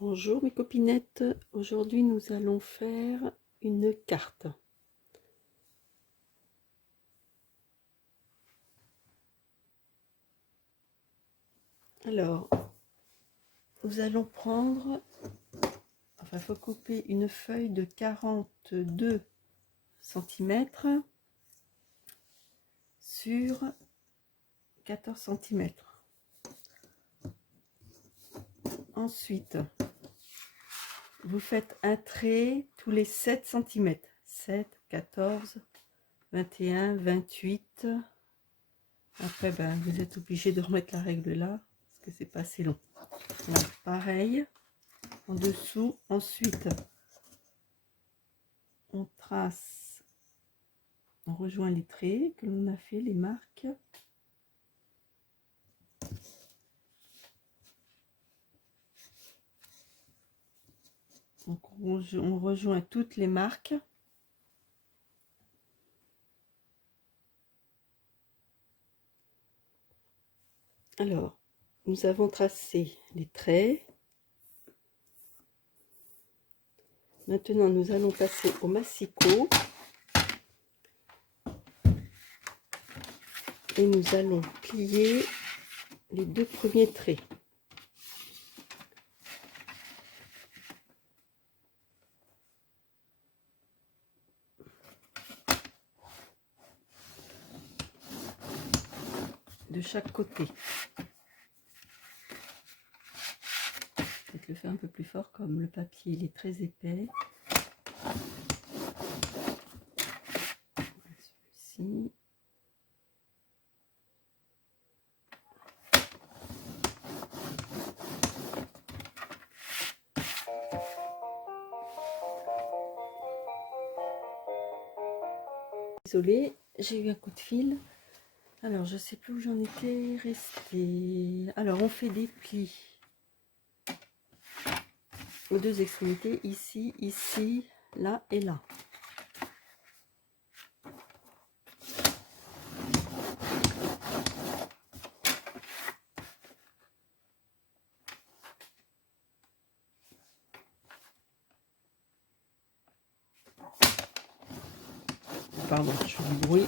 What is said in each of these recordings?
Bonjour mes copinettes, aujourd'hui nous allons faire une carte. Alors, nous allons prendre, il faut couper une feuille de 42 cm sur 14 cm. Ensuite, vous faites un trait tous les 7 cm. 7, 14, 21, 28. Après, vous êtes obligé de remettre la règle là, parce que c'est pas assez long. Là, pareil, en dessous. Ensuite, on trace, on rejoint les traits que l'on a fait, les marques. Donc, on rejoint toutes les marques. Alors, nous avons tracé les traits. Maintenant, nous allons passer au massicot. Et nous allons plier les deux premiers traits. De chaque côté. Peut-être le faire un peu plus fort, comme le papier il est très épais. Celui-ci. Désolée, j'ai eu un coup de fil. Alors, je sais plus où j'en étais restée. Alors, on fait des plis aux deux extrémités, ici, ici, là et là. Pardon, je fais du bruit.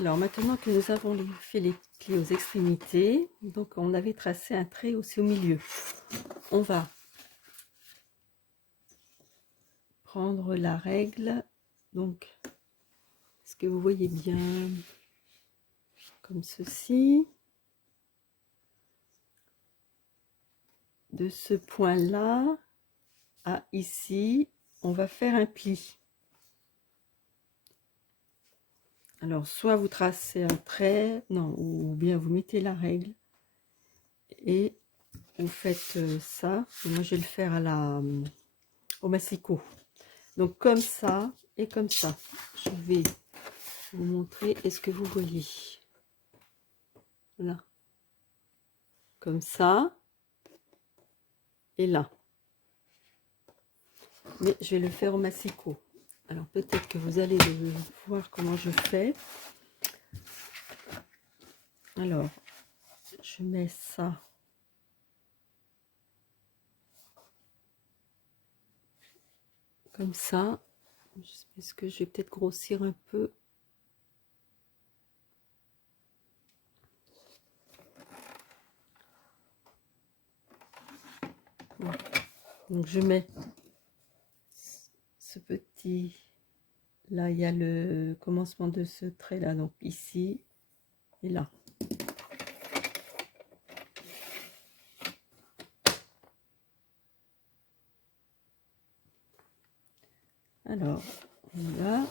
Alors maintenant que nous avons fait les plis aux extrémités, donc on avait tracé un trait aussi au milieu. On va prendre la règle, donc est-ce que vous voyez bien, comme ceci. De ce point-là à ici, on va faire un pli. Alors, soit vous tracez un trait, non, ou bien vous mettez la règle et vous faites ça. Moi, je vais le faire à au massicot. Donc, comme ça et comme ça. Je vais vous montrer. Est-ce que vous voyez? Voilà. Comme ça et là. Mais je vais le faire au massicot. Alors, peut-être que vous allez voir comment je fais. Alors, je mets ça. Comme ça. Est-ce que je vais peut-être grossir un peu? Voilà. Donc je mets ce petit, là il y a le commencement de ce trait là, donc ici et là. Alors là,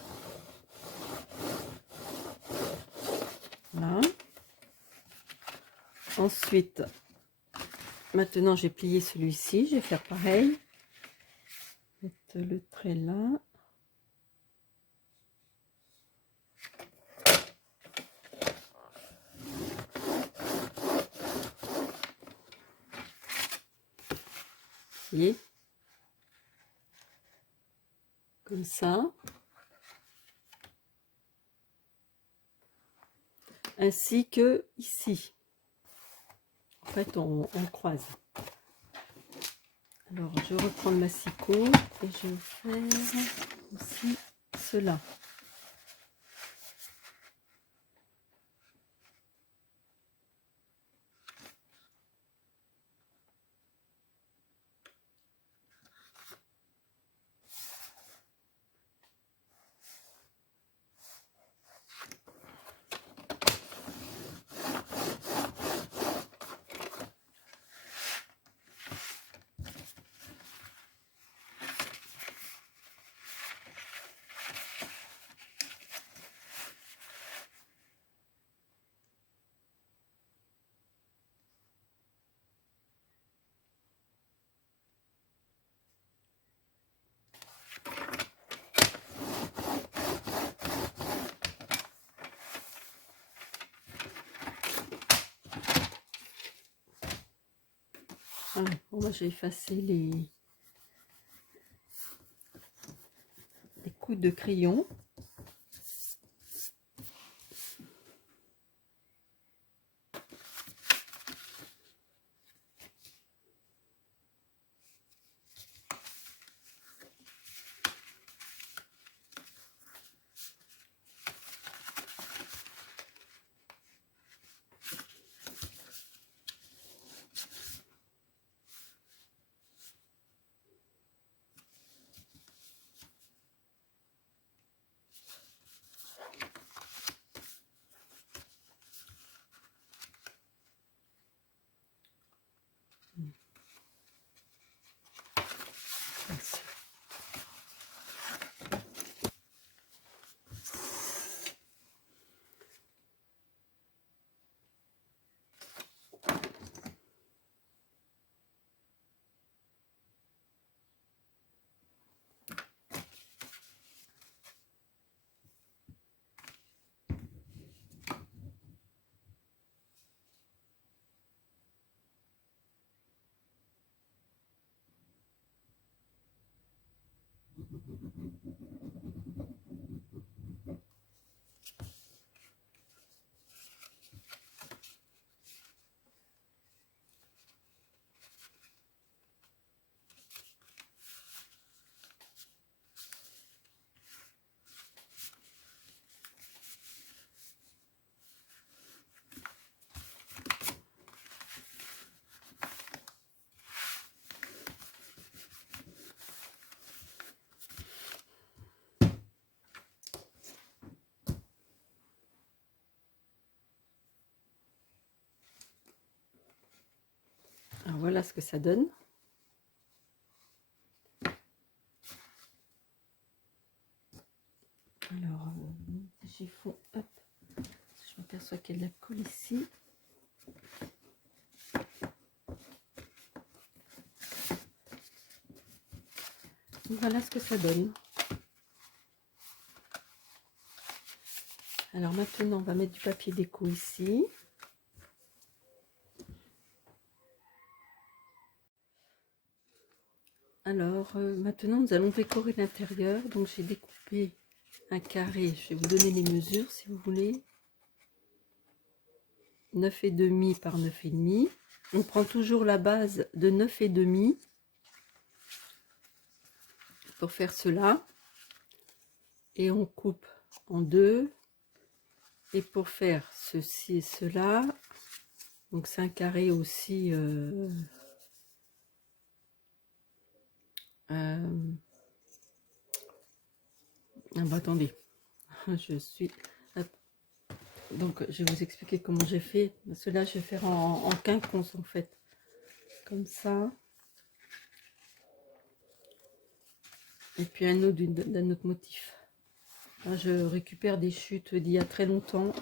là. Ensuite, maintenant j'ai plié celui-ci, je vais faire pareil. Mettre le trait là. Vous voyez, comme ça. ainsi que ici. En fait, on croise. Alors, je reprends le massicot et je vais faire aussi cela. Ah, bon, moi j'ai effacé les coups de crayon. Alors voilà ce que ça donne. Alors, chiffon, hop, je m'aperçois qu'il y a de la colle ici. Voilà ce que ça donne. Alors maintenant, on va mettre du papier déco ici. Alors, maintenant, nous allons décorer l'intérieur. Donc, j'ai découpé un carré. Je vais vous donner les mesures si vous voulez. 9,5 par 9,5. On prend toujours la base de 9,5 pour faire cela. Et on coupe en deux. Et pour faire ceci et cela, donc c'est un carré aussi... ah bah attendez, je suis... Hop. Donc je vais vous expliquer comment j'ai fait. Cela je vais faire en quinconce en fait. Comme ça. Et puis un autre d'un autre motif. Là, je récupère des chutes d'il y a très longtemps.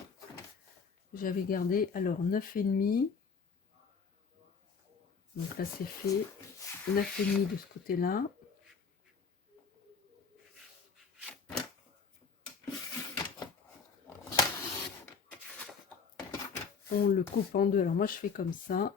J'avais gardé alors 9,5. Donc là c'est fait. 9,5 de ce côté-là. On le coupe en deux. Alors moi je fais comme ça.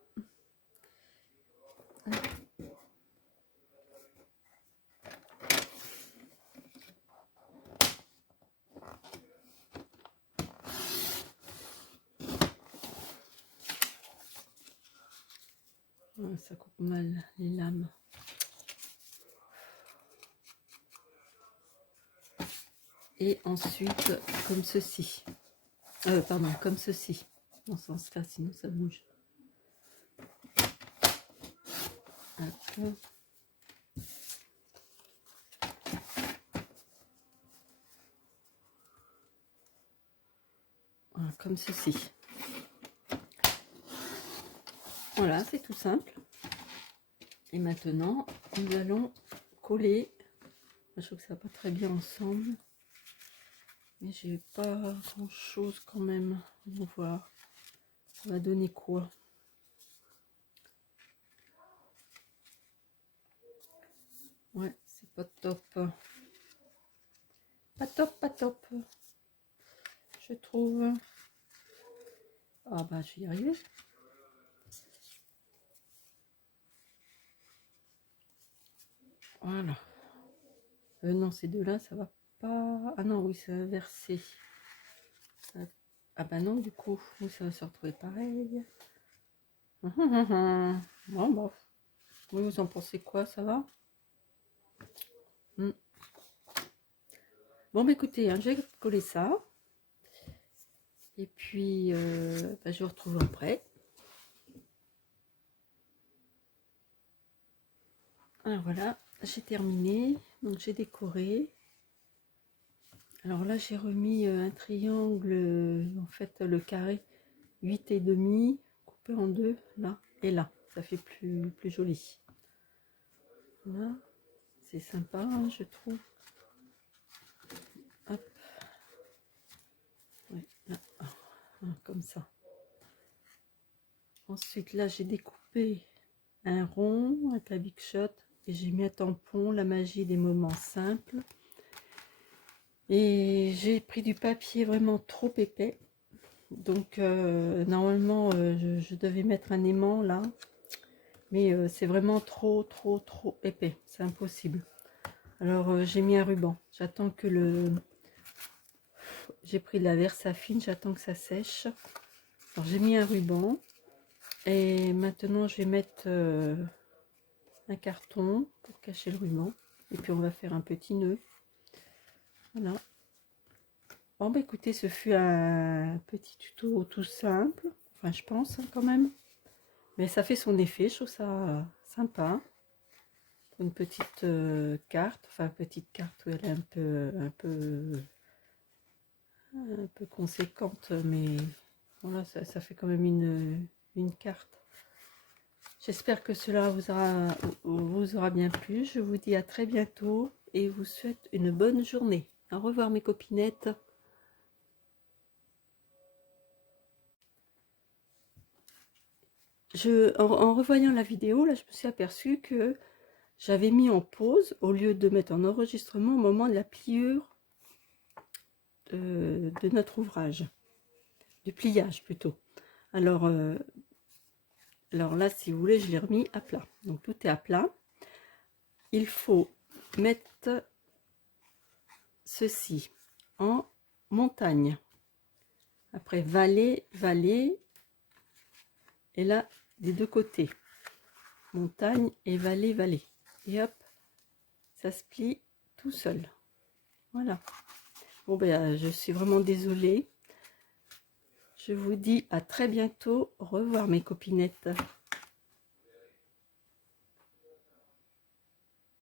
Ouais, ça coupe mal les lames. Et ensuite, comme ceci. Pardon, comme ceci. Dans ce sens-là, sinon ça bouge. Hop. Voilà, comme ceci. Voilà, c'est tout simple. Et maintenant, nous allons coller. Je trouve que ça va pas très bien ensemble. Mais j'ai pas grand chose quand même. On va voir. Ça va donner quoi? Ouais, c'est pas top. Pas top, pas top. Je trouve. Ah bah, je vais y arriver. Voilà. Non, ces deux-là, ça va pas. Ah non, oui, ça va verser. Ah bah non, du coup, oui, ça va se retrouver pareil. Bon, bah. Oui, vous en pensez quoi? Ça va? Bon, bah écoutez, hein, je vais coller ça. Et puis, bah, je vous retrouve après. Alors voilà, j'ai terminé. Donc, j'ai décoré. Alors là, j'ai remis un triangle, en fait, le carré 8,5, coupé en deux, là et là. Ça fait plus joli. Là, c'est sympa, hein, je trouve. Hop. Ouais, là, comme ça. Ensuite, là, j'ai découpé un rond avec la Big Shot et j'ai mis un tampon, la magie des moments simples. Et j'ai pris du papier vraiment trop épais. Donc, normalement, je devais mettre un aimant là. Mais c'est vraiment trop épais. C'est impossible. Alors, j'ai mis un ruban. J'attends que le... J'ai pris de la Versafine, j'attends que ça sèche. Alors, j'ai mis un ruban. Et maintenant, je vais mettre un carton pour cacher le ruban. Et puis, on va faire un petit nœud. Voilà. Bon, bah écoutez, ce fut un petit tuto tout simple. Enfin, je pense, hein, quand même. Mais ça fait son effet. Je trouve ça sympa. Une petite carte. Enfin, petite carte où elle est un peu conséquente. Mais voilà, ça fait quand même une carte. J'espère que cela vous aura bien plu. Je vous dis à très bientôt et vous souhaite une bonne journée. Au revoir mes copinettes. En revoyant la vidéo, là, je me suis aperçue que j'avais mis en pause au lieu de mettre en enregistrement au moment de la pliure de notre ouvrage. Du pliage plutôt. Alors là, si vous voulez, je l'ai remis à plat. Donc tout est à plat. Il faut mettre ceci en montagne. Après vallée, vallée. Et là, des deux côtés. Montagne et vallée, vallée. Et hop, ça se plie tout seul. Voilà. Bon, ben, je suis vraiment désolée. Je vous dis à très bientôt. Au revoir mes copinettes.